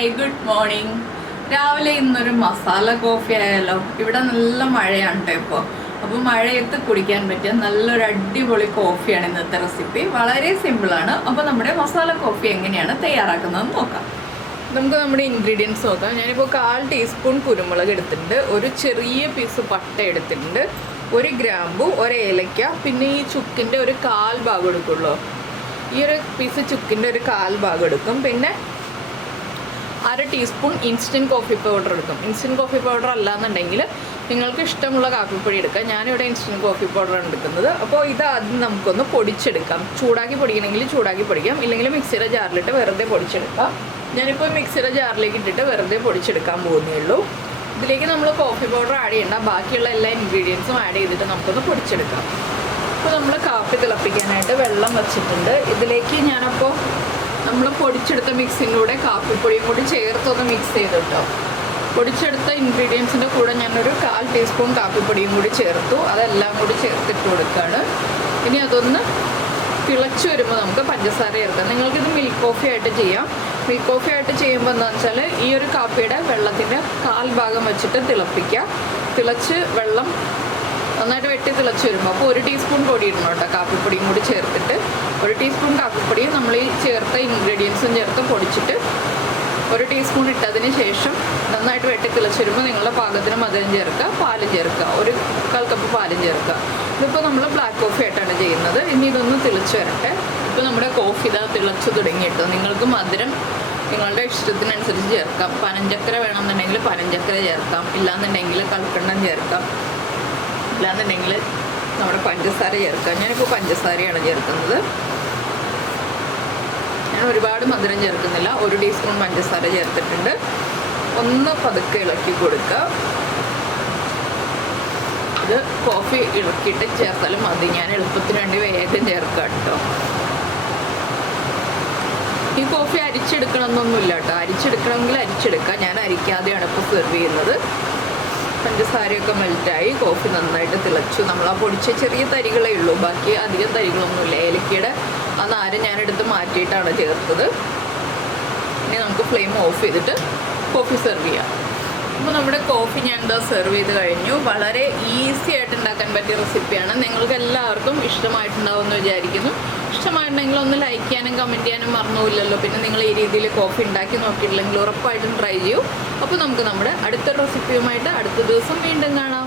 Hi good morning. രാവിലെ ഇന്നൊരു masala coffee ആയാലോ. ഇവിടെ നല്ല മഴയാണ് കേട്ടോ. അപ്പോൾ മഴയത്ത് കുടിക്കാൻ പറ്റിയ നല്ലൊരു അടിപൊളി കോഫിയാണ് ഇന്നത്തെ റെസിപ്പി. വളരെ സിമ്പിളാണ്. അപ്പോൾ നമ്മുടെ മസാല കോഫി എങ്ങനെയാണ് തയ്യാറാക്കുന്നതെന്ന് നോക്കാം. നമുക്ക് നമ്മുടെ ഇൻഗ്രീഡിയൻസ് നോക്കാം. ഞാനിപ്പോൾ 1/4 ടീസ്പൂൺ കുരുമുളക് എടുത്തിട്ടുണ്ട്, ഒരു ചെറിയ പീസ് പട്ട എടുത്തിട്ടുണ്ട്, 1 ഗ്രാമ്പു, 1 ഏലക്ക, പിന്നെ ഈ ചുക്കിൻ്റെ ഒരു 1/4 ഭാഗം എടുക്കുള്ളൂ. ഈ ഒരു പീസ് ചുക്കിൻ്റെ ഒരു 1/4 ഭാഗം എടുക്കും. പിന്നെ 1/2 ടീസ്പൂൺ ഇൻസ്റ്റൻറ്റ് കോഫി പൗഡർ എടുക്കും. ഇൻസ്റ്റൻറ്റ് കോഫി പൗഡർ അല്ലാന്നുണ്ടെങ്കിൽ നിങ്ങൾക്ക് ഇഷ്ടമുള്ള കാപ്പിപ്പൊടി എടുക്കാം. ഞാനിവിടെ ഇൻസ്റ്റൻറ്റ് കോഫി പൗഡറാണ് എടുക്കുന്നത്. അപ്പോൾ ഇത് ആദ്യം നമുക്കൊന്ന് പൊടിച്ചെടുക്കാം. ചൂടാക്കി പൊടിക്കണമെങ്കിൽ ചൂടാക്കി പൊടിക്കാം, ഇല്ലെങ്കിൽ മിക്സിയുടെ ജാറിലിട്ട് വെറുതെ പൊടിച്ചെടുക്കാം. ഞാനിപ്പോൾ മിക്സിയുടെ ജാറിലേക്ക് ഇട്ടിട്ട് വെറുതെ പൊടിച്ചെടുക്കാൻ പോകുന്നേ ഉള്ളൂ. ഇതിലേക്ക് നമ്മൾ കോഫി പൗഡർ ആഡ് ചെയ്യേണ്ട, ബാക്കിയുള്ള എല്ലാ ഇൻഗ്രീഡിയൻസും ആഡ് ചെയ്തിട്ട് നമുക്കൊന്ന് പൊടിച്ചെടുക്കാം. അപ്പോൾ നമ്മൾ കാപ്പി തിളപ്പിക്കാനായിട്ട് വെള്ളം വച്ചിട്ടുണ്ട്. ഇതിലേക്ക് ഞാനപ്പോൾ നമ്മൾ പൊടിച്ചെടുത്ത മിക്സിൻ്റെ കൂടെ കാപ്പിപ്പൊടിയും കൂടി ചേർത്തൊന്ന് മിക്സ് ചെയ്തിട്ടോ. പൊടിച്ചെടുത്ത ഇൻഗ്രീഡിയൻസിൻ്റെ കൂടെ ഞാനൊരു 1/4 ടീസ്പൂൺ കാപ്പിപ്പൊടിയും കൂടി ചേർത്തു. അതെല്ലാം കൂടി ചേർത്തിട്ട് കൊടുക്കുകയാണ്. ഇനി അതൊന്ന് തിളച്ച് വരുമ്പോൾ നമുക്ക് പഞ്ചസാര ചേർക്കാം. നിങ്ങൾക്കിത് മിൽക്ക് കോഫി ആയിട്ട് ചെയ്യാം. മിൽക്ക് കോഫി ആയിട്ട് ചെയ്യുമ്പോൾ എന്താണെന്ന് വെച്ചാൽ ഈ ഒരു കാപ്പിയുടെ വെള്ളത്തിൻ്റെ 1/4 ഭാഗം വെച്ചിട്ട് തിളപ്പിക്കുക. തിളച്ച് വെള്ളം നന്നായിട്ട് വെട്ടി തിളച്ച് വരുമ്പോൾ അപ്പോൾ 1 ടീസ്പൂൺ പൊടി ഇടണം കേട്ടോ. കാപ്പിപ്പൊടിയും കൂടി ചേർത്തിട്ട് 1 ടീസ്പൂൺ കാപ്പിപ്പൊടിയും നമ്മൾ ഈ ചേർത്ത ഇൻഗ്രീഡിയൻസും ചേർത്ത് പൊടിച്ചിട്ട് 1 ടീസ്പൂൺ ഇട്ടതിന് ശേഷം നന്നായിട്ട് വെട്ടി തിളച്ച് വരുമ്പോൾ നിങ്ങളുടെ പാകത്തിന് മധുരം ചേർക്കുക, പാലും ചേർക്കുക, 1/4 കപ്പ് പാലും ചേർക്കുക. ഇതിപ്പോൾ നമ്മൾ ബ്ലാക്ക് കോഫി ആയിട്ടാണ് ചെയ്യുന്നത്. ഇനി ഇതൊന്ന് തിളച്ച് വരട്ടെ. ഇപ്പോൾ നമ്മുടെ കോഫി ഇതാ തിളച്ച് തുടങ്ങിയിട്ടോ. നിങ്ങൾക്ക് മധുരം നിങ്ങളുടെ ഇഷ്ടത്തിനനുസരിച്ച് ചേർക്കാം. പനഞ്ചക്കര വേണമെന്നുണ്ടെങ്കിൽ പനഞ്ചക്കര ചേർക്കാം, ഇല്ലാന്നുണ്ടെങ്കിൽ കൽക്കണ്ടം ചേർക്കാം, ഇല്ലാന്നുണ്ടെങ്കിൽ നമ്മുടെ പഞ്ചസാര ചേർക്കാം. ഞാനിപ്പോൾ പഞ്ചസാരയാണ് ചേർക്കുന്നത്. ഞാൻ ഒരുപാട് മധുരം ചേർക്കുന്നില്ല, 1 ടീസ്പൂൺ പഞ്ചസാര ചേർത്തിട്ടുണ്ട്. ഒന്ന് പതുക്കെ ഇളക്കി കൊടുക്കുക. ഇത് കോഫി ഇളക്കിയിട്ട് ചേർത്താലും മതി. ഞാൻ എളുപ്പത്തിന് വേണ്ടി വേഗം ചേർക്കാം കേട്ടോ. ഈ കോഫി അരിച്ചെടുക്കണമെന്നൊന്നുമില്ല കേട്ടോ. അരിച്ചെടുക്കണമെങ്കിൽ അരിച്ചെടുക്കാം. ഞാൻ അരിക്കാതെയാണ് ഇപ്പോൾ സെർവ് ചെയ്യുന്നത്. പഞ്ചസാരയൊക്കെ മെൽറ്റായി, കോഫി നന്നായിട്ട് തിളച്ചു. നമ്മൾ ആ പൊടിച്ച ചെറിയ തരികളേ ഉള്ളൂ, ബാക്കി അധികം തരികളൊന്നുമില്ല. ഏലക്കയുടെ ആ നാര് ഞാനെടുത്ത് മാറ്റിയിട്ടാണ് ചേർത്തത്. ഇനി നമുക്ക് ഫ്ലെയിം ഓഫ് ചെയ്തിട്ട് കോഫി സെർവ് ചെയ്യാം. അപ്പോൾ നമ്മുടെ കോഫി ഞാൻ എന്താ സെർവ് ചെയ്ത് കഴിഞ്ഞു. വളരെ ഈസി ആയിട്ട് ഉണ്ടാക്കാൻ പറ്റിയ റെസിപ്പിയാണ്. നിങ്ങൾക്ക് എല്ലാവർക്കും ഇഷ്ടമായിട്ടുണ്ടാവുമെന്ന് വിചാരിക്കുന്നു. ഇഷ്ടമായിട്ടുണ്ടെങ്കിൽ ഒന്ന് ലൈക്ക് ചെയ്യാനും കമൻറ്റ് ചെയ്യാനും മറന്നുമില്ലല്ലോ. പിന്നെ നിങ്ങൾ ഈ രീതിയിൽ കോഫി ഉണ്ടാക്കി നോക്കിയിട്ടില്ലെങ്കിൽ ഉറപ്പായിട്ടും ട്രൈ ചെയ്യൂ. അപ്പോൾ നമുക്ക് നമ്മുടെ അടുത്ത റെസിപ്പിയുമായിട്ട് അടുത്ത ദിവസം വീണ്ടും കാണാം.